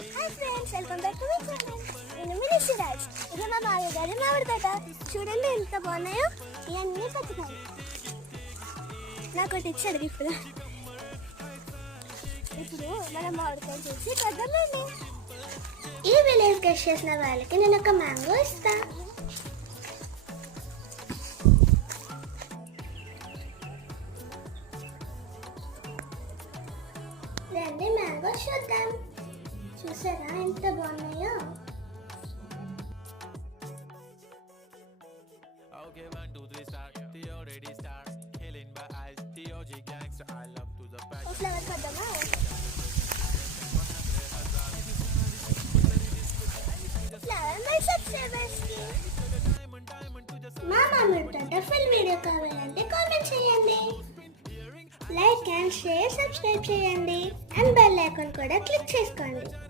Hi friends, welcome back to my channel. నేను మీ రిషిరాజ్. ఇది మా మామయ్య గారి మామిడి తోట. చూడండి ఎంత బాగున్నాయో. ఇవన్నీ పచ్చికాయలు. నాకు ఒకటి ఇచ్చాడు గిఫ్ట్గా. ఇప్పుడు మనం మామిడికాయలు చూసి కొద్దామండి. ఈ విలేజ్ గెస్ట్ చేసిన వాళ్ళకి నేను ఒక మ్యాంగో ఇస్తా. రండి మ్యాంగో చూద్దాం. చూసారా ఎంత బాగున్నాయో. Okay, 1, 2, 3, start. Theo ready, start. Killing by eyes. Theo G gangster. I love to the back. Flower కొద్దామా? ఫ్లవర్ మై సబ్స్క్రైబర్స్ కి. మా మామిడి తోట ఫుల్ వీడియో కావాలంటే కామెంట్ చేయండి. లైక్ అండ్ షేర్, సబ్స్క్రైబ్ చేయండి అండ్ బెల్ ఐకాన్ కూడా క్లిక్ చేసుకోండి.